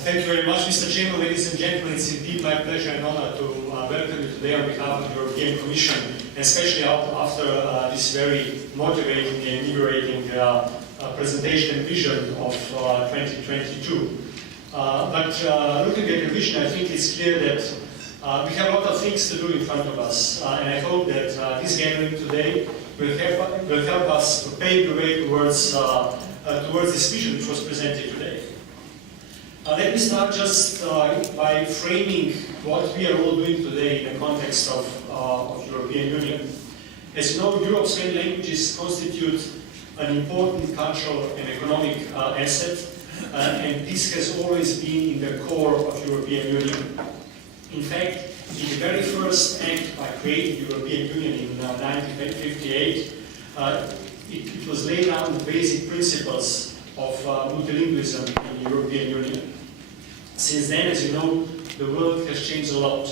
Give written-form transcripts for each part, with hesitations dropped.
Thank you very much, Mr. Chairman. Ladies and gentlemen, it's indeed my pleasure and honor to welcome you today on behalf of the European Commission, especially after this very motivating and invigorating presentation and vision of 2022. But looking at the vision, I think it's clear that we have a lot of things to do in front of us, and I hope that this gathering today will help us to pave the way towards this vision which was presented today. Let me start just by framing what we are all doing today in the context of European Union. As you know, Europe's main languages constitute an important cultural and economic asset, and this has always been in the core of European Union. In fact, in the very first act by creating the European Union in 1958, it was laid down the basic principles of multilingualism in the European Union. Since then, as you know, the world has changed a lot.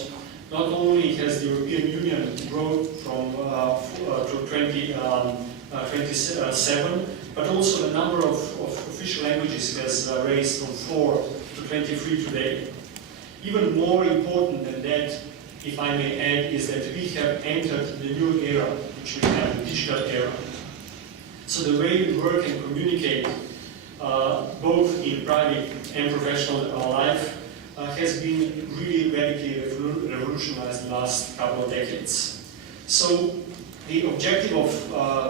Not only has the European Union grown from to 27, but also the number of official languages has raised from 4 to 23 today. Even more important than that, if I may add, is that we have entered the new era, which we have the digital era. So the way we work and communicate, both in private and professional life, has been really radically revolutionized in the last couple of decades. So the objective of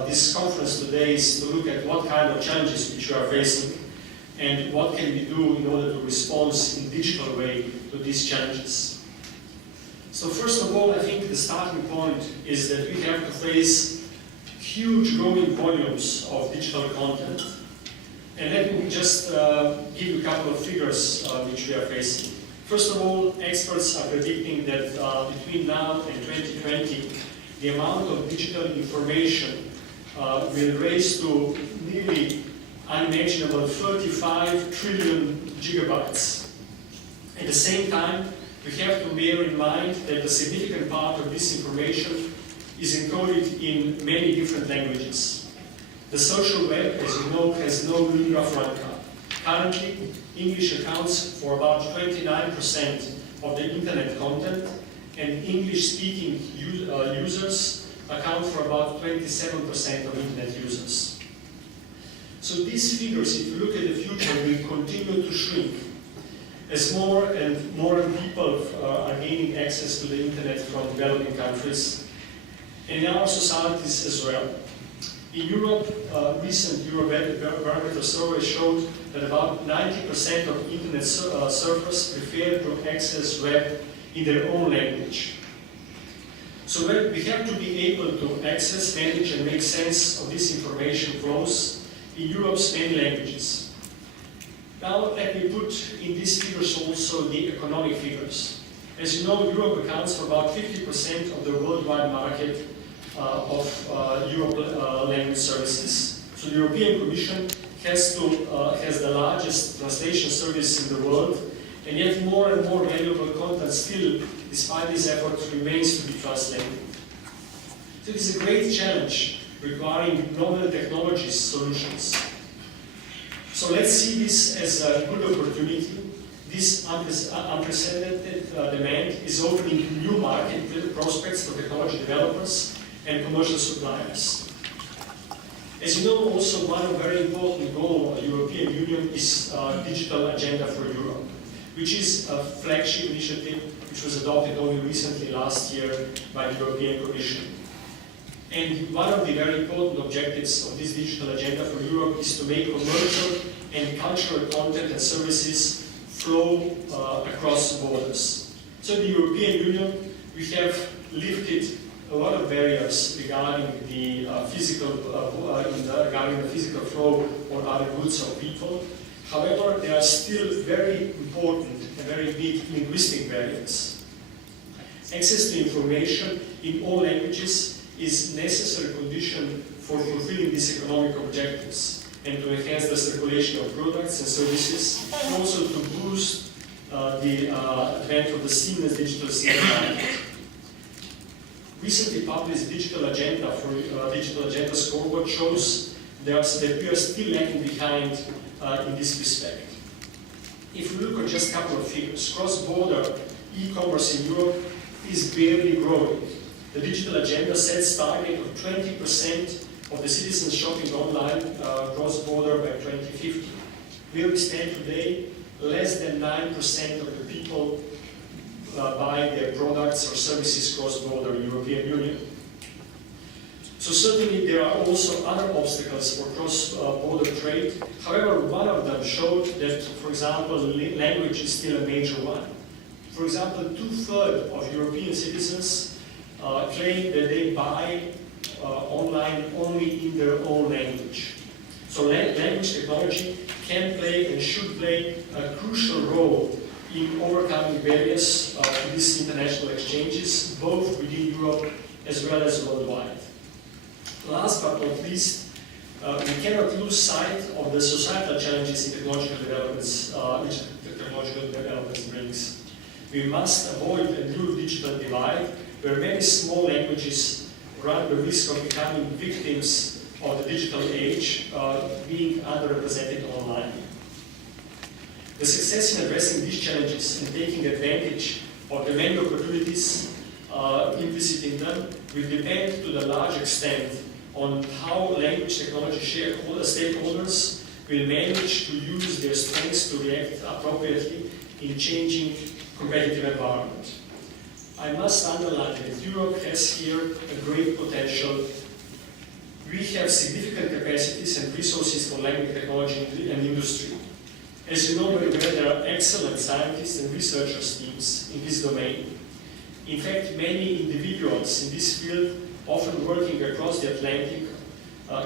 this conference today is to look at what kind of challenges which we are facing and what can we do in order to respond in a digital way to these challenges. So first of all, I think the starting point is that we have to face huge growing volumes of digital content. And let me just give you a couple of figures which we are facing. First of all, experts are predicting that between now and 2020, the amount of digital information will raise to nearly unimaginable 35 trillion gigabytes. At the same time, we have to bear in mind that a significant part of this information is encoded in many different languages. The social web, as you know, has no lingua franca. Currently, English accounts for about 29% of the internet content, and English-speaking users account for about 27% of internet users. So these figures, if you look at the future, will continue to shrink as more and more people are gaining access to the internet from developing countries, and in our societies as well. In Europe, recent Eurobarometer survey showed that about 90% of internet surfers prefer to access web in their own language. So we have to be able to access, manage, and make sense of this information flows in Europe's many languages. Now let me put in these figures also the economic figures. As you know, Europe accounts for about 50% of the worldwide market of Europe language services. So the European Commission has the largest translation service in the world, and yet more and more valuable content still, despite these efforts, remains to be translated. So it is a great challenge requiring novel technology solutions. So let's see this as a good opportunity. This unprecedented demand is opening new market prospects for technology developers and commercial suppliers. As you know, also one very important goal of the European Union is Digital Agenda for Europe, which is a flagship initiative which was adopted only recently last year by the European Commission. And one of the very important objectives of this Digital Agenda for Europe is to make commercial and cultural content and services flow across borders. So in the European Union, we have lifted a lot of barriers regarding the physical flow or other goods or people. However, there are still very important and very big linguistic barriers. Access to information in all languages is a necessary condition for fulfilling these economic objectives and to enhance the circulation of products and services, and also to boost the advent of the seamless digital single market. Recently published Digital Agenda for Digital Agenda Scoreboard shows that we are still lagging behind in this respect. If we look at just a couple of figures, cross-border e-commerce in Europe is barely growing. The digital agenda sets target of 20% of the citizens shopping online cross-border by 2050. Where we stand today, less than 9% of the people buy their products or services cross-border in the European Union. So certainly there are also other obstacles for cross-border trade. However, one of them showed that, for example, language is still a major one. For example, 2/3 of European citizens claim that they buy online only in their own language. So language technology can play and should play a crucial role in overcoming barriers to these international exchanges, both within Europe as well as worldwide. Last but not least, we cannot lose sight of the societal challenges in technological developments, which technological developments brings. We must avoid a new digital divide where many small languages run the risk of becoming victims of the digital age, being underrepresented online. The success in addressing these challenges and taking advantage of the many opportunities implicit in them will depend to the large extent on how language technology stakeholders will manage to use their strengths to react appropriately in changing competitive environment. I must underline that Europe has here a great potential. We have significant capacities and resources for language technology and industry. As you know very well, there are excellent scientists and researchers teams in this domain. In fact, many individuals in this field, often working across the Atlantic,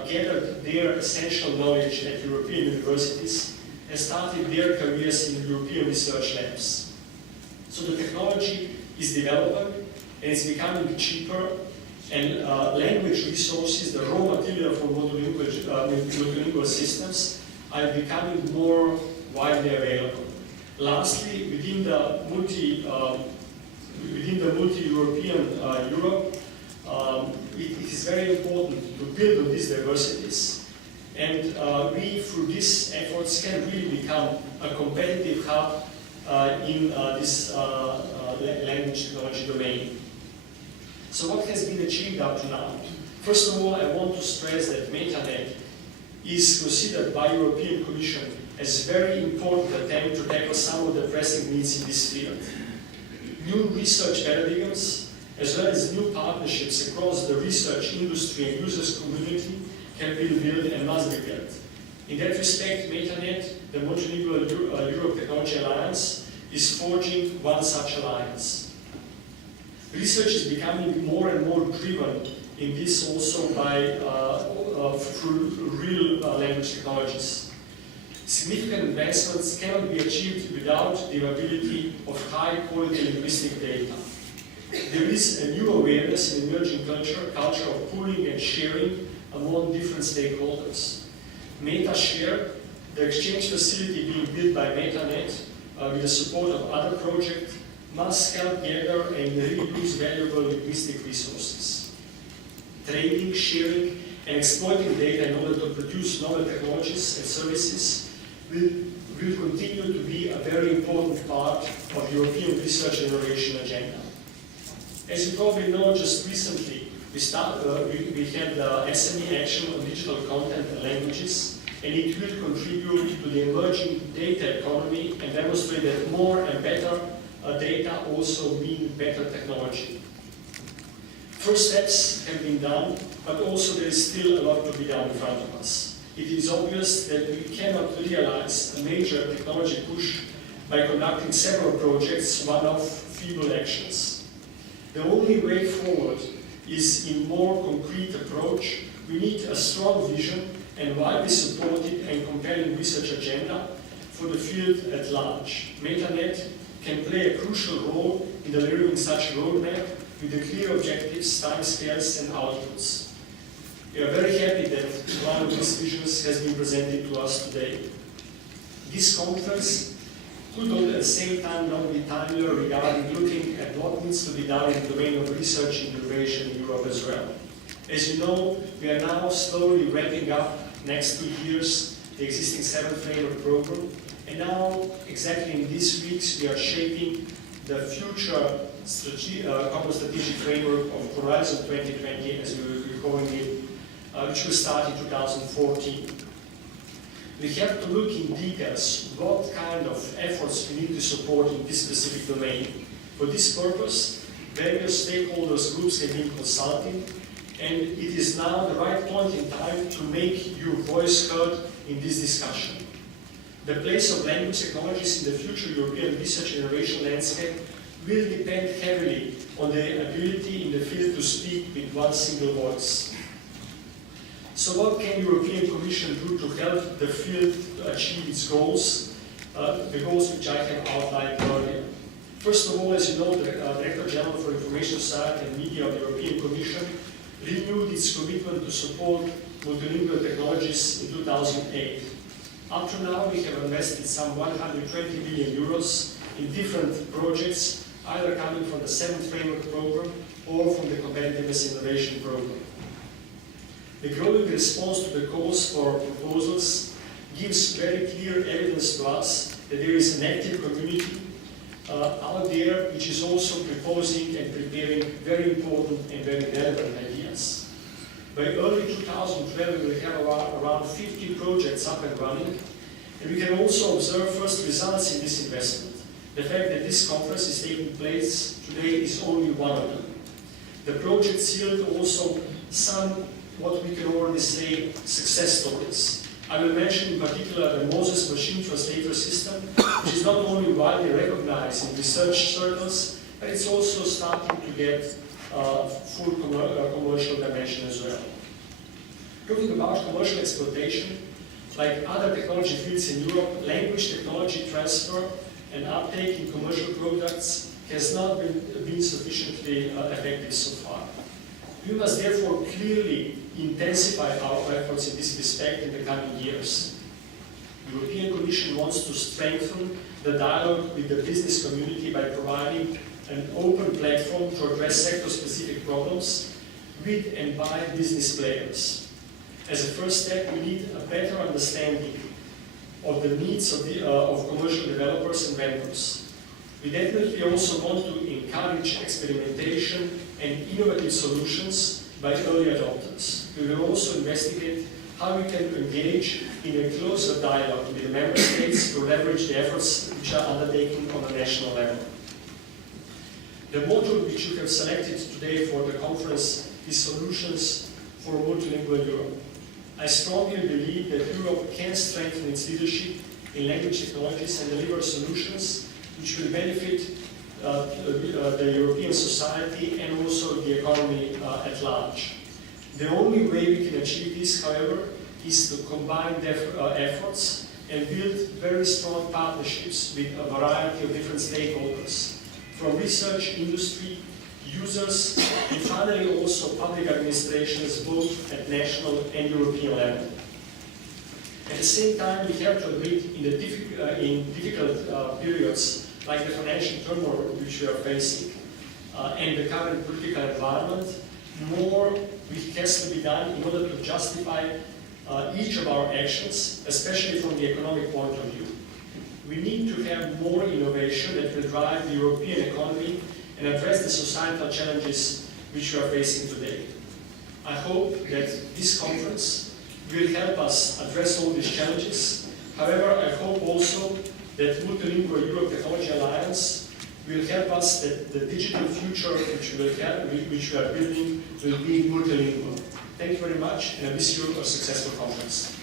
gathered their essential knowledge at European universities and started their careers in European research labs. So the technology is developing and it's becoming cheaper, and language resources, the raw material for multilingual systems, are becoming more widely available. Lastly, within the multi-European Europe, it is very important to build on these diversities, and we, through these efforts, can really become a competitive hub in this language technology domain. So what has been achieved up to now? First of all, I want to stress that MetaNet is considered by European Commission as a very important attempt to tackle some of the pressing needs in this field. New research paradigms, as well as new partnerships across the research industry and users community can be built and must be built. In that respect, MetaNet, the Multilingual Europe Technology Alliance, is forging one such alliance. Research is becoming more and more driven in this also by through real language technologies. Significant advancements cannot be achieved without the availability of high-quality linguistic data. There is a new awareness in emerging culture of pooling and sharing among different stakeholders. MetaShare, the exchange facility being built by MetaNet with the support of other projects, must help gather and reuse valuable linguistic resources. Trading, sharing, and exploiting data in order to produce novel technologies and services will continue to be a very important part of European research and innovation agenda. As you probably know, just recently we had the SME action on digital content and languages, and it will contribute to the emerging data economy and demonstrate that more and better data also mean better technology. First steps have been done, but also there is still a lot to be done in front of us. It is obvious that we cannot realize a major technology push by conducting several projects, one-off feeble actions. The only way forward is in more concrete approach. We need a strong vision and widely supported and compelling research agenda for the field at large. MetaNet can play a crucial role in delivering such a roadmap with the clear objectives, timescales, and outputs. We are very happy that one of these visions has been presented to us today. This conference could at the same time not be timely regarding looking at what needs to be done in the domain of research and innovation in Europe as well. As you know, we are now slowly wrapping up next 2 years the existing 7th framework program, And now, exactly in these weeks, we are shaping the future common strategic framework of Horizon 2020, as we will be calling it, which will start in 2014. We have to look in details what kind of efforts we need to support in this specific domain. For this purpose, various stakeholders groups have been consulting, and it is now the right point in time to make your voice heard in this discussion. The place of language technologies in the future European research and innovation landscape will depend heavily on the ability in the field to speak with one single voice. So what can European Commission do to help the field to achieve its goals, the goals which I have outlined earlier? First of all, as you know, the Directorate-General for Information Society and Media of the European Commission renewed its commitment to support multilingual technologies in 2008. Up to now, we have invested some 120 billion euros in different projects, either coming from the 7th Framework Program or from the Competitiveness Innovation Program. The growing response to the calls for proposals gives very clear evidence to us that there is an active community out there which is also proposing and preparing very important and very relevant ideas. By early 2012, we will have around 50 projects up and running, and we can also observe first results in this investment. The fact that this conference is taking place today is only one of them. The projects yield also some, what we can already say, success stories. I will mention in particular the Moses machine translator system, which is not only widely recognized in research circles, but it's also starting to get full commercial dimension as well. Talking about commercial exploitation, like other technology fields in Europe, language technology transfer and uptake in commercial products has not been sufficiently effective so far. We must therefore clearly intensify our efforts in this respect in the coming years. The European Commission wants to strengthen the dialogue with the business community by providing an open platform to address sector-specific problems with and by business players. As a first step, we need a better understanding of the needs of commercial developers and vendors. We definitely also want to encourage experimentation and innovative solutions by early adopters. We will also investigate how we can engage in a closer dialogue with the member states to leverage the efforts which are undertaken on a national level. The module which you have selected today for the conference is Solutions for Multilingual Europe. I strongly believe that Europe can strengthen its leadership in language technologies and deliver solutions which will benefit the European society and also the economy at large. The only way we can achieve this, however, is to combine efforts and build very strong partnerships with a variety of different stakeholders, from research, industry, users, and finally also public administrations, both at national and European level. At the same time, we have to admit in difficult periods like the financial turmoil which we are facing and the current political environment, more has to be done in order to justify each of our actions, especially from the economic point of view. We need to have more innovation that will drive the European economy and address the societal challenges which we are facing today. I hope that this conference will help us address all these challenges. However, I hope also that Multilingual Europe Technology Alliance will help us that the digital future which we are building will be multilingual. Thank you very much, and I wish you a successful conference.